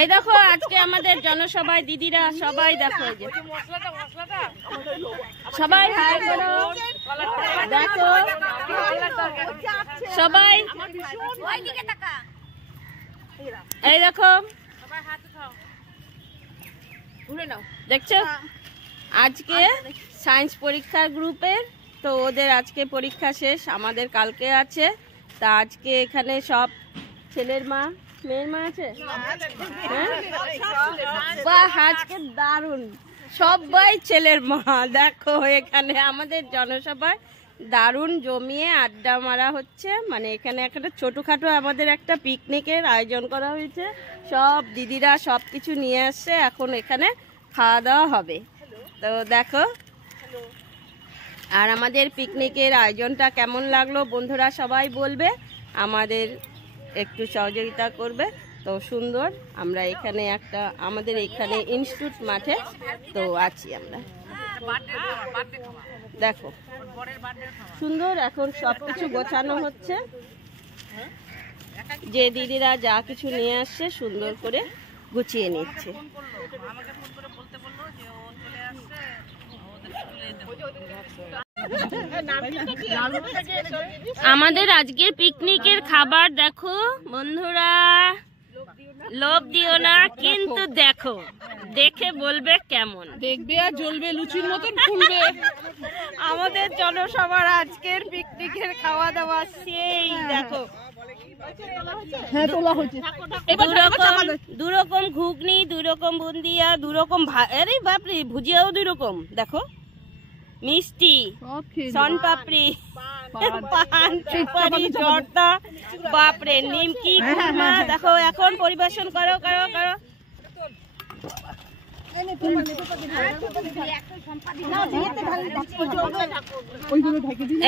এই দেখো আজকে আমাদের জনসভায় দিদিরা সবাই দেখো, সবাই হাই করো, দেখো সবাই, এই দেখো দেখছো আজকে সায়েন্স পরীক্ষার গ্রুপের, তো ওদের আজকে পরীক্ষা শেষ, আমাদের কালকে আছে। তা আজকে এখানে সব ছেলের মা মেয়ের মা আছে, বাহ আজকে দারুণ সবাই ছেলের মা। দেখো এখানে আমাদের জনসভায় দারুণ জমিয়ে আড্ডা মারা হচ্ছে, মানে এখানে একটা ছোটখাটো আমাদের একটা পিকনিকের আয়োজন করা হয়েছে, সব দিদিরা সব কিছু নিয়ে আসছে, এখন এখানে খাওয়া দাওয়া হবে। তো দেখো আর আমাদের পিকনিকের আয়োজনটা কেমন লাগলো বন্ধুরা সবাই বলবে, আমাদের একটু সহযোগিতা করবে। তো সুন্দর, আমরা এখানে একটা আমাদের এখানে ইনস্টিটিউট মাঠে তো আছি আমরা, দেখো সুন্দর। এখন সব কিছু গোছানো হচ্ছে, যে দিদিরা যা কিছু নিয়ে আসছে সুন্দর করে গুছিয়ে নিচ্ছে। আমাদের আজকের পিকনিকের খাবার দেখো বন্ধুরা, লোভ দিও না কিন্তু দেখো, দেখে বলবে কেমন, দেখবে আর জ্বলবে, লুচির মতন ফুলবে। আমাদের জনসভার আজকের পিকনিকের খাওয়া দাওয়া সেই দেখো, দুরকম ঘুগনি, দুরকম বুন্দিয়া, দুরকম আরে বাপরে ভুজিয়াও দুরকম, দেখো মিষ্টি, সন পাপড়ি, পান সুপারি, জর্দা, বাপরে নিমকি, কুরমা। দেখো এখন পরিবেশন করো করো করো।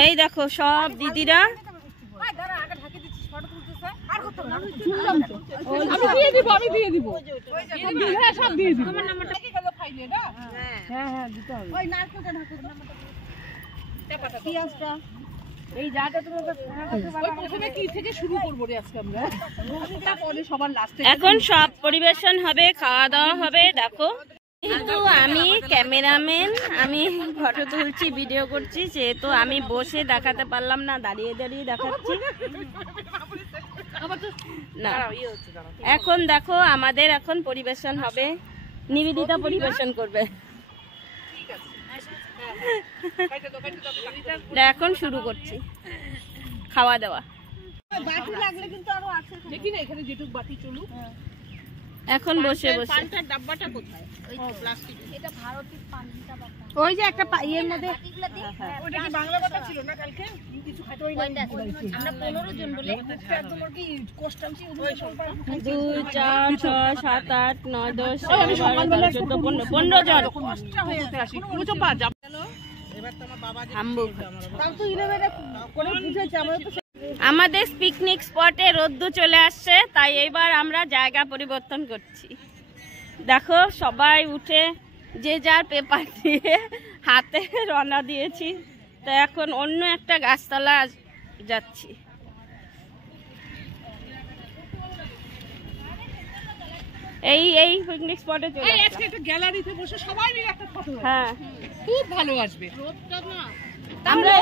এই দেখো সব দিদিরা, আমি দিয়ে দিব সব দিয়ে দিব। এখন সব পরিবেশন হবে, খাওয়া দাওয়া হবে। দেখো কিন্তু আমি ক্যামেরাম্যান, আমি ফটো তুলছি, ভিডিও করছি, যেহেতু আমি বসে দেখাতে পারলাম না, দাঁড়িয়ে দাঁড়িয়ে দেখাচ্ছি না। এখন দেখো আমাদের এখন পরিবেশন হবে, নিবেদিতা পরিবেশন করবে। এখন শুরু করছি খাওয়া দাওয়া। এখন বসে বসে ওই যে একটা ইয়ের মধ্যে 2, 4, 6, 7, 8, 9, 10, 11, 12, 13, 14, 15 জন। আমাদের পিকনিক স্পটে রোদ্দু চলে আসছে, তাই এইবার আমরা জায়গা পরিবর্তন করছি। দেখো সবাই উঠে যে যার পেপার দিয়ে হাতে রওনা দিয়েছি, তো এখন অন্য একটা গাছতলা যাচ্ছি। এই এই পিকনিক স্পটে চলে আজকে একটা গ্যালারিতে বসে সবাই মিলে একটা ফটো, হ্যাঁ খুব ভালো আসবে। আমরা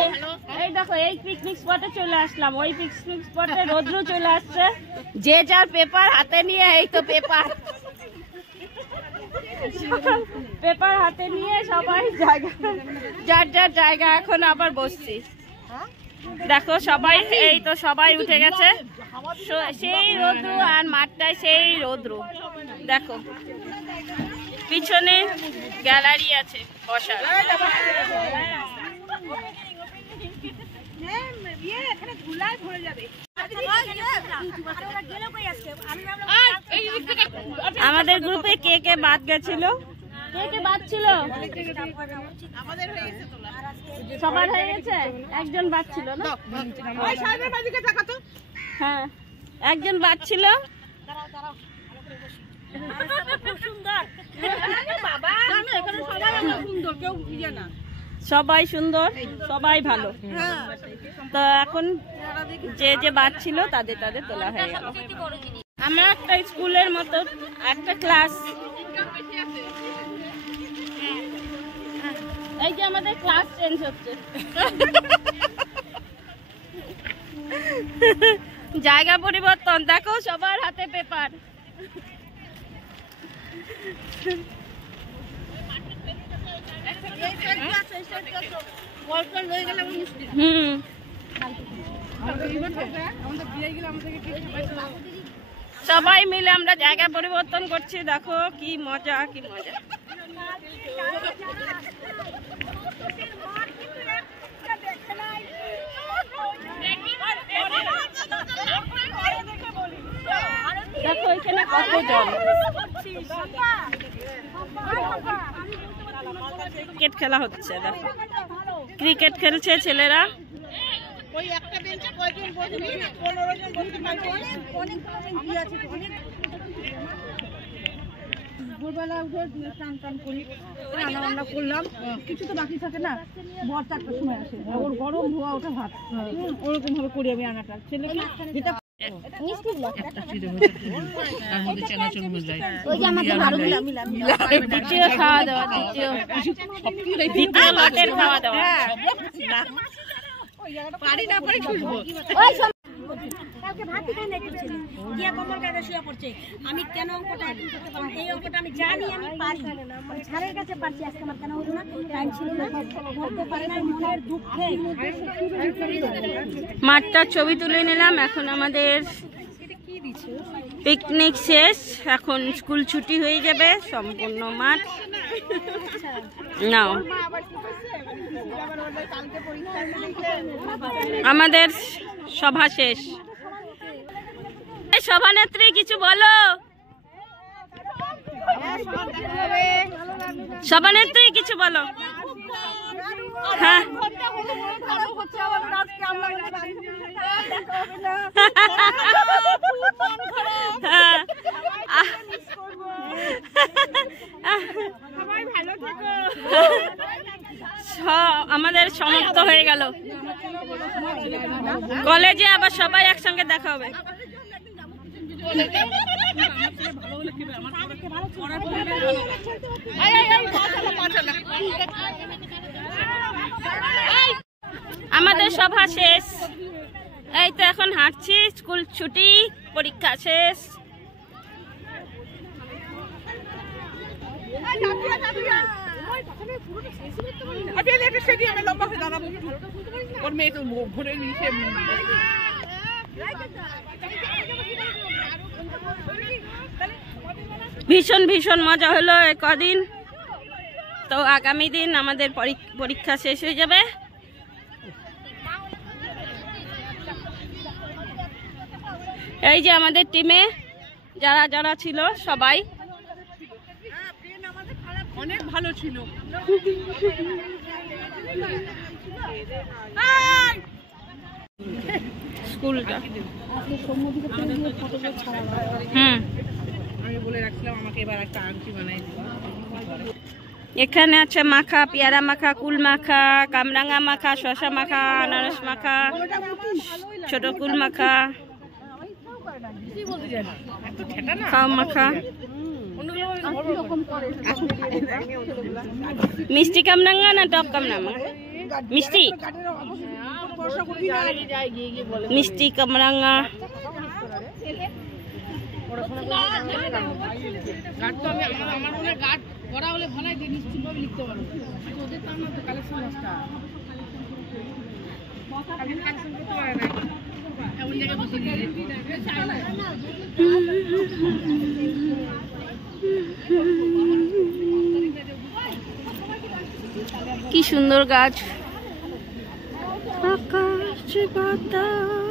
এই দেখো এই পিকনিক স্পটে চলে আসলাম, ওই পিকনিক স্পটে রোদ্র চলে আসছে, যে যার পেপার হাতে নিয়ে, এই তো পেপার পেপার হাতে নিয়ে সবাই জায়গা, যার যার জায়গা এখন আবার বসছি। দেখো সবাই, এই তো সবাই উঠে গেছে, সেই রৌদ্র আর মাঠটায় সেই রৌদ্র। দেখো পিছনে গ্যালারি আছে বসার। আমাদের গ্রুপে কে কে বাদ গেছিল, কে কে বাদ ছিল? সবার হয়ে গেছে, একজন বাদ ছিল না? হ্যাঁ একজন বাদ ছিল। সবাই সুন্দর, সবাই ভালো। তো এখন যে যে বাদ ছিল তাদের তোলা হয়ে গেল। আমরা একটা স্কুলের মতো একটা ক্লাস, এই যে আমাদের ক্লাস চেঞ্জ হচ্ছে, জায়গা পরিবর্তন। দেখো সবার হাতে পেপার। সবাই মিলে আমরা জায়গা পরিবর্তন করছি। দেখো কি মজা, কি মজা। দেখো এখানে কত জন। ক্রিকেট খেলা হচ্ছে, দেখো ক্রিকেট খেলছে ছেলেরা। ভোরবেলা উঠে স্নান টান করি, রান্না বান্না করলাম, কিছু তো বাকি থাকে না। বর 4টার সময় আসে, ওর গরম ধোয়া ওঠা ভাত, ওরকম ভাবে করি আমি রান্নাটা। ছেলেকে যেটা দ্বিতীয় খাওয়া দাওয়া, দ্বিতীয় লটের খাওয়া দাওয়া। পারি না পারি খুঁজবো। আমি কেন অঙ্কটা এই অঙ্কটা আমি জানি, আমি পারি, স্যারের কাছে পারছি, আজকে আমার কেন হতো না, টাইম ছিল না, করতে পারি না, মনের দুঃখে। মাঠটার ছবি তুলে নিলাম। এখন আমাদের পিকনিক শেষ, এখন স্কুল ছুটি হয়ে যাবে, সম্পূর্ণ মাঠ নাও। আমাদের সভা শেষ। সভানেত্রী কিছু বলো, সভানেত্রী কিছু বলো। হ্যাঁ আমাদের সমাপ্ত হয়ে গেল। কলেজে আবার সবাই একসঙ্গে দেখা হবে। আমাদের সভা শেষ, এই তো এখন হাঁটছি, স্কুল ছুটি, পরীক্ষা শেষ। ভীষণ ভীষণ মজা হলো এই কদিন। তো আগামী দিন আমাদের পরীক্ষা শেষ হয়ে যাবে। এই যে আমাদের টিমে যারা যারা ছিল সবাই অনেক ভালো ছিল। স্কুলটা আমি বলে রাখছিলাম আমাকে এবার একটা আংটি বানাই দিও। এখানে আছে মাখা, পেয়ারা মাখা, কুল মাখা, কামরাঙা মাখা, শশা মাখা, আনারস মাখা, ছোট কুল মাখা, খাও মাখা, মিষ্টি কামরাঙা না টক কামরাঙা? মিষ্টি মিষ্টি কামরাঙা। কি সুন্দর গাছ, আকাশ বাতাস।